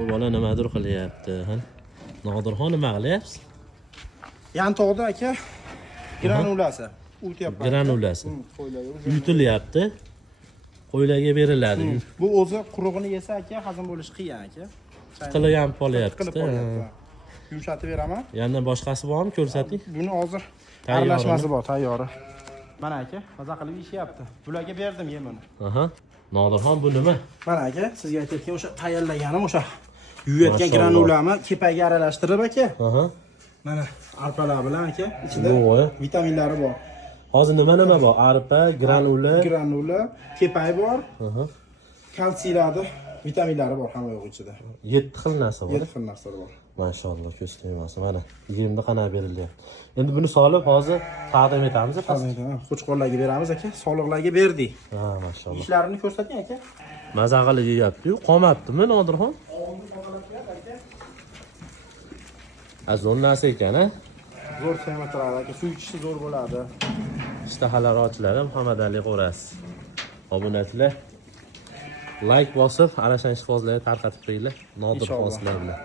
Bu bola nimadir qilyapti. Nodirxon nima qilyapsiz? Yantog'da aka granulasi. Uyutyapman. Granulasi. Qo'ylarga. Uyutilyapti. Qo'ylarga beriladi. Bu o'zi qurug'ini yesa aka hazm bo'lishi qiyin aka. Qilib ham qolyapti. Qilib qolyapti. Yumshatib beraman. Yandan boshqasi bormi? Ko'rsating. Buni hozir Tayyori. aralashmasi bor, tayyori. Mana aka, maza qilib yeyishyapti. Bularga berdim yemini. Aha. Nodirxon bu nima? Mana aka, sizga aytayotgan o'sha tayyorlaganim o'sha yuvayotgan Mashalloh. granulani kepaga aralashtirib aka. Aha. Mana arpalar bilan aka, ichida Yo'q. vitaminlari bor. Hozir nima bor? Arpa, granula. Granula, kepay bor, Aha. kalsiylarni, vitaminlari bor hamma yo'q ichida. 7 xil narsa bor. 7 xil narsalar bor. Mashalloh, ko'z tegmasi. Mana 20 qana berilyapti. Endi buni solib hozir taqdim etamiz. Qo'chqorlarga beramiz aka, soliqlarga berdik. Ha, mashalloh. Ishlarini ko'rsating aka. Maza qilib yeyapti-yu, qolmabdimi Nodirxon? Zo'r narsa ekan-a? Zo'r semetrali aka, suv ichishi zo'r bo'ladi. Ishtahalar ochiladi, Muhammad Ali Qo'rasi. Obunachilar like bosib, Arashan ishqibozlarga tarqatib qo'yinglar. Nodirxon sizlar bilan.